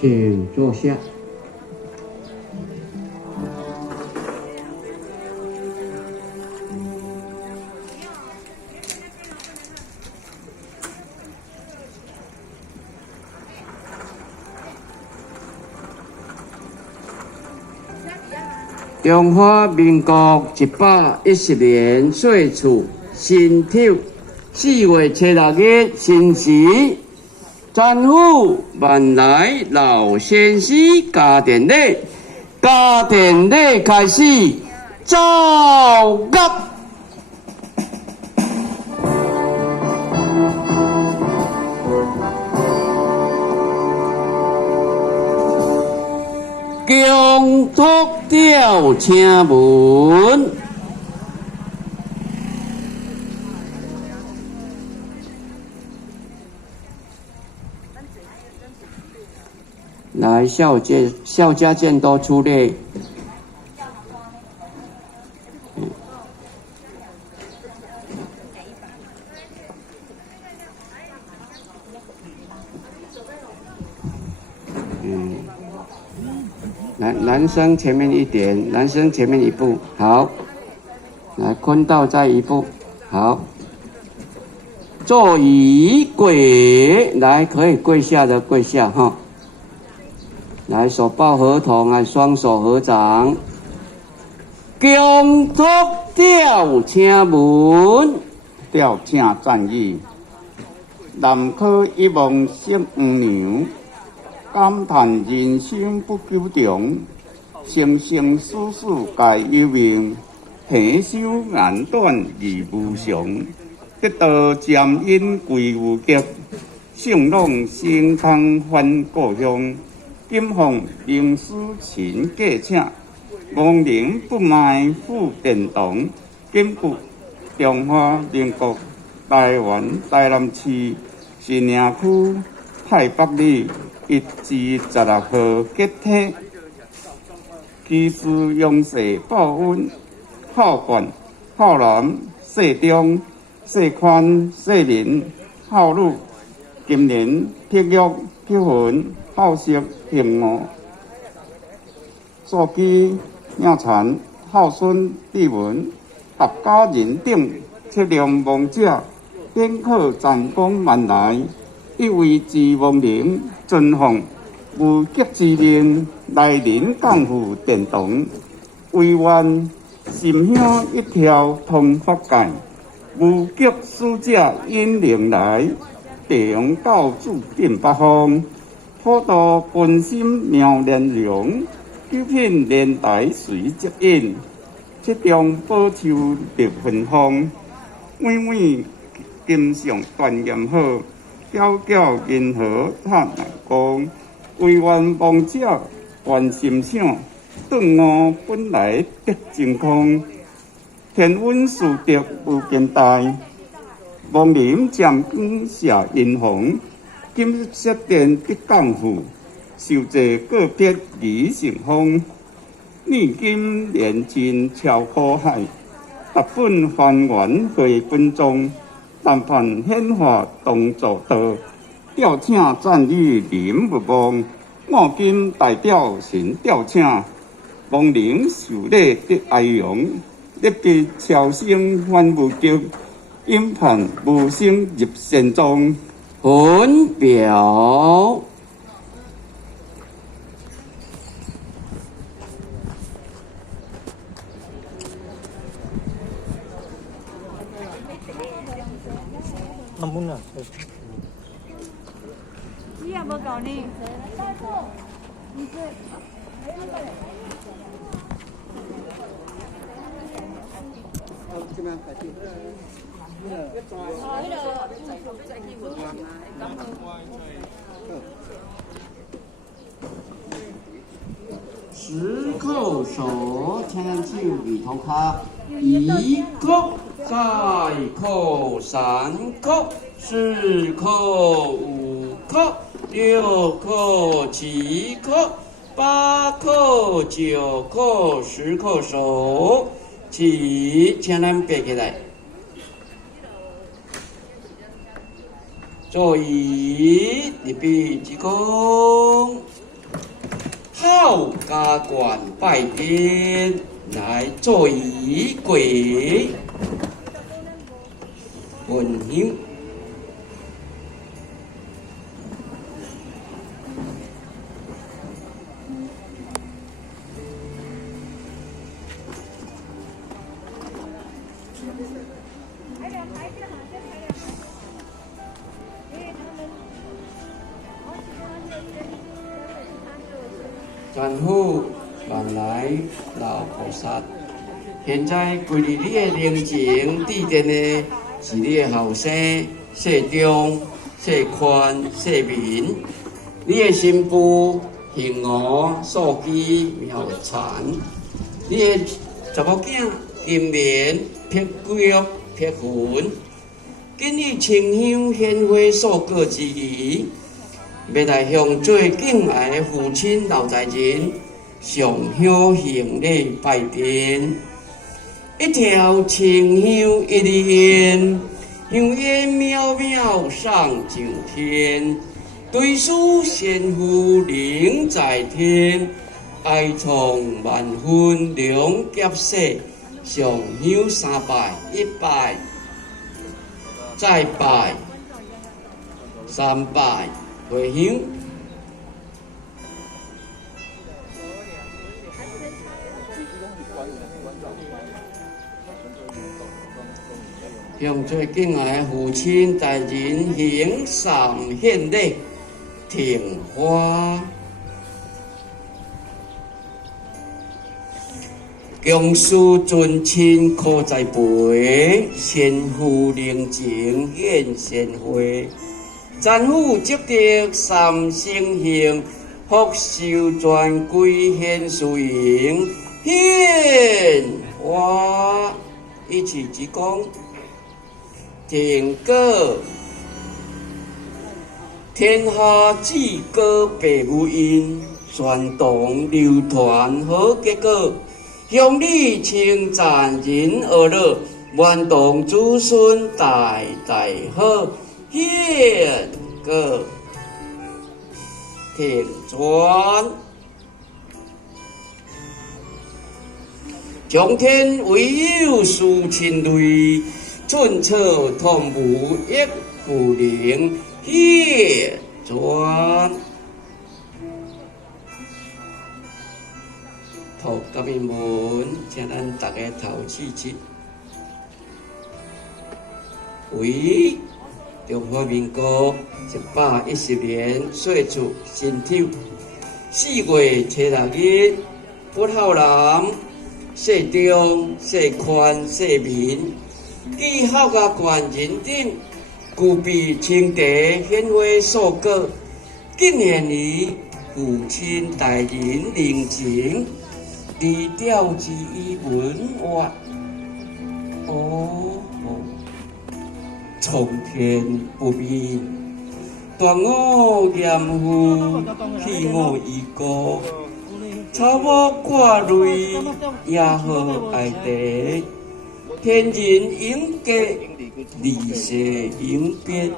请坐下。中华民国110年岁初辛丑4月7日辰时，政府万来老先生家庭礼开始造乐。恭托调请文，来孝家监督出列。男生前面一点，男生前面一步，好。来，坤道再一步，好。座椅跪，来，可以跪下的跪下哈。来，手抱合同，来，双手合掌。恭托调请文，调请赞誉。南柯一梦成黄娘，感叹人生不久长。生生世世皆有命，平修眼短而无常。得道沾因归有极，圣朗心康返故乡。今奉灵师请价请，亡灵不卖赴殿堂。今据中华民国台湾台南市新营区太北里1至16号集体。其师用世报恩，孝冠、孝男、世中、世宽、世民、孝女。今年剔玉、剔魂、孝息、平安。所基命残、孝孙、弟文，合家人等，测量亡者，显可赞光万来。一位之亡灵，尊奉无极之命，来人降赴殿堂。唯愿心香一条通法界，无极使者引灵来。地阳教主定八方，普渡本心妙莲容。九品莲台随接引，七中宝树立芬芳。每每金上端严好，皎皎银河灿烂光。唯愿亡者愿心想，顿悟本来得真空。天恩殊德无边大，亡灵占光下阴红。今设殿得降赴，受罪个别已成风。历今连尽超苦海，达本还原回本宗。但盼显化同作道，调请赞誉临不忘。我今代表神调请，亡灵受礼得哀荣。立必超生还无极，因盼无生入仙宗。本表。Amun lah. Iya bakal nih.十叩首，天然气里头卡，一叩，再叩三叩，四叩五叩，六叩七叩，八叩九叩十叩首，起，请咱背起来。座椅，立笔鞠躬。到家观拜殿，来做仪轨焚香。全府万来老菩萨，现在跪伫你的灵前祭奠的是你的后生、世中、世宽、世民，你的新妇幸娥、素姬、妙禅，你的查某囝金莲、碧玉、碧云，今日清香献花素果之仪。要来向最敬爱的父亲老财人上香行礼拜殿，一条清香一粒烟，香烟渺渺上九天，对书贤妇灵在天，哀从万分两劫世，上香三拜，一拜再拜三拜。回香，向最敬爱的父亲大人行上献礼，停花，公事尊亲可在陪，贤妇宁静献贤惠。战虎积德三生幸，福寿全归献输赢。献花一起鞠躬，停歌。天下至高百无因，传动流传好结果。向你称赞人而乐，愿同子孙代代好。献歌停转，苍天唯有殊亲类，寸草同无一不灵。献转，头甲面门，请咱大家头试试。喂。中华民国110年岁出辛丑4月初6日，不孝男、世中、世宽、世民，记孝家观人等，具备清茶献花素果，敬献于父亲大人灵前，低调之以文化。苍天不明，断我严父，弃我遗孤。草木挂泪，也好爱地。天人应格，离世永别。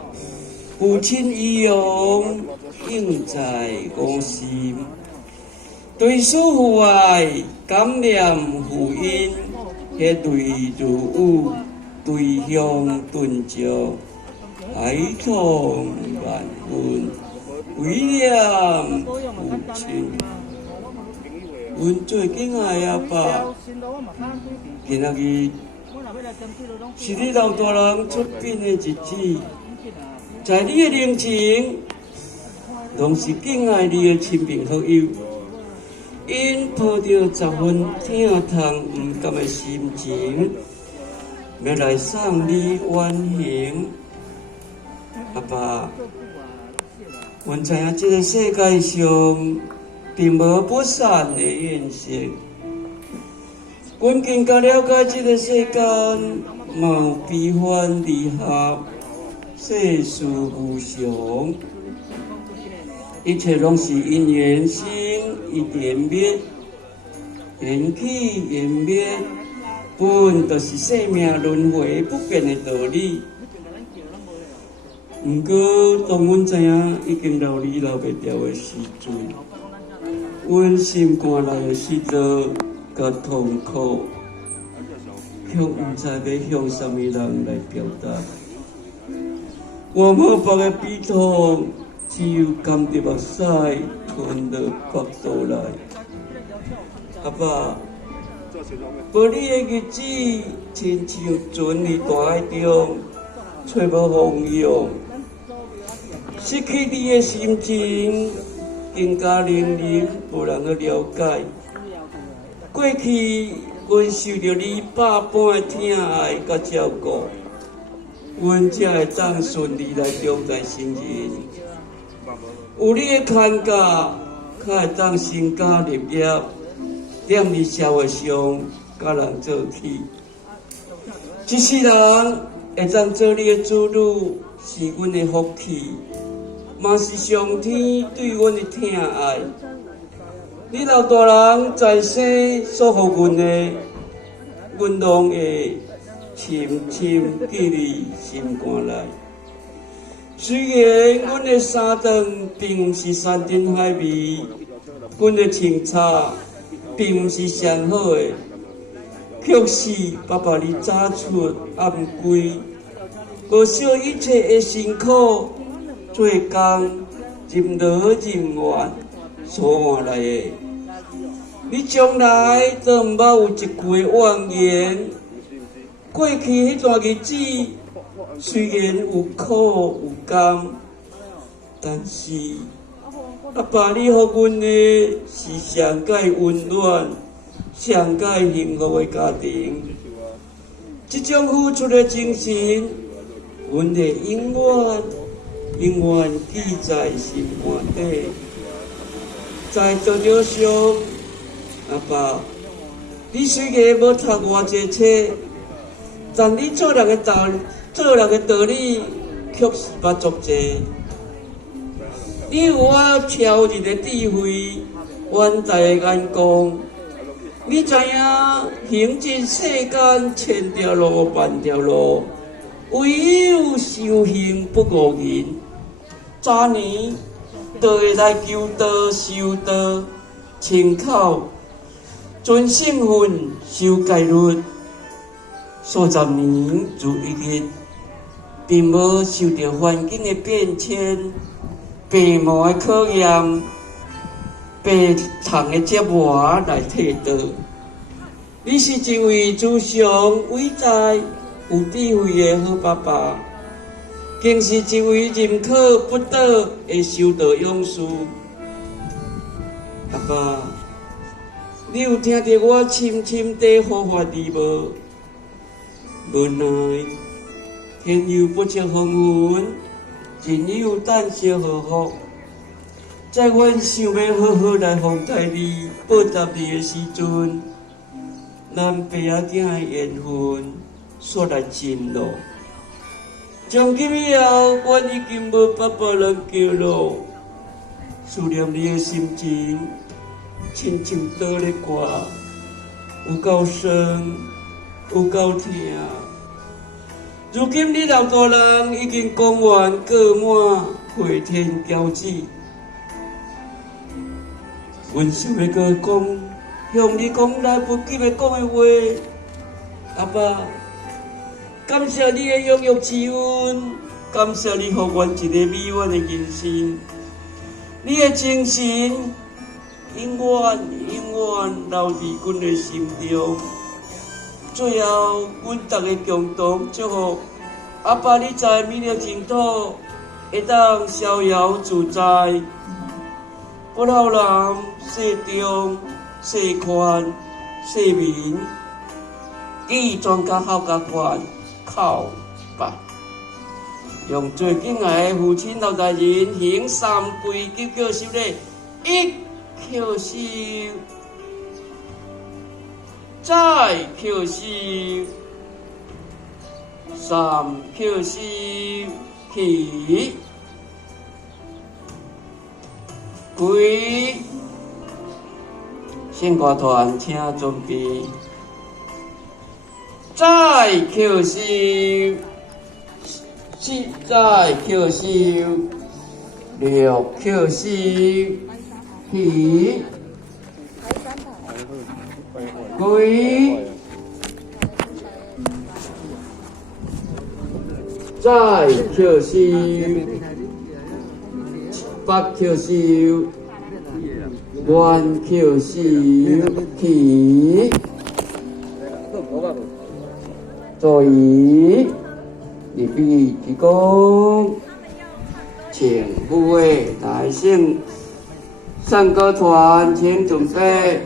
父亲遗容，永在我心。对书父爱，感念父恩，迄对如有。对向顿照，哀痛万分，为念父亲。阮最敬爱阿爸，今仔日是你老大人出殡的日子，在你的灵前，拢是敬爱你的亲朋好友，因抱着10分疼痛不甘的心情。要来送你远行，阿爸，阮知影这个世界上并无不散的宴席，阮更加了解这个世间冇悲欢离合，世事无常，一切拢是因缘生，一缘灭，缘起缘灭。本就是生命轮回不变的道理。不过，当阮知影已经老里老袂掉的时阵，阮心肝内的失落甲痛苦，向毋知要向什么人来表达。我无别的悲痛，只有甘着目屎吞落腹肚内。阿爸，无你的日子，亲像船伫大海中，找无方向，失去你的心情。更加令人无人去了解。过去，阮受到你百般的疼爱甲照顾，阮才会当顺利来中台承认。有你的看教，才会当成家立业，踮伫社会上甲人做起。一世人会当做你的子女，是阮的福气。嘛是上天对阮的疼爱，你老大人在世所予阮的，阮拢会深深记伫心肝内。虽然阮的三顿并毋是山珍海味，阮的清茶并毋是上好的，却是爸爸你早出暗归，无少一切的辛苦。做工任劳任怨所换来的，你将来都毋捌有一句妄言。过去迄段日子虽然有苦有甘，但是阿爸你予阮的是上界温暖、上界幸福的家庭。这种付出的精神，阮会永远记在心肝底。在道德上，阿爸，你虽然无读偌济册，但你做人的道理，却是捌足济。你有我超人的智慧，远大的眼光。你知影行进世间千条路万条路，唯有修行不误人。早年，就会来求道、修道、清口、遵圣训、守戒律，数十年如一日，并无受到环境的变迁、父母的考验、被堂的折磨来替代。你是一位慈祥、伟大、有智慧的好爸爸。更是一位任可不倒的修道勇士。阿爸，你有听到我深深地呼唤你无？无奈天有不测风云，人有旦夕祸福。在阮想要好好来奉待你、报答你的时阵，咱爸仔囝的缘分煞来尽咯。从今以后，我已经无爸爸人叫咯。思念你的心情，亲像倒咧歌，有够酸，有够痛。如今你老大人已经讲完过满回天骄子，阮想要搁讲，向你讲来不及的讲的话，阿爸。感谢你的养育之恩，感谢你予阮一个美满的人生。你的精神永远留伫阮的心中。最后，阮大家共同祝福阿爸你在美丽净土会当逍遥自在，不老人世中世宽世明，记专家好甲宽。靠吧！用最敬爱的父亲老大人行三跪求受礼，一求受，再求受，三求受，起跪。献歌团请准备。再求受，再求受，六求受，起各位，再扣手，八扣手，弯扣手，起。座椅，立碑提供，请各位百姓上歌船，请准备。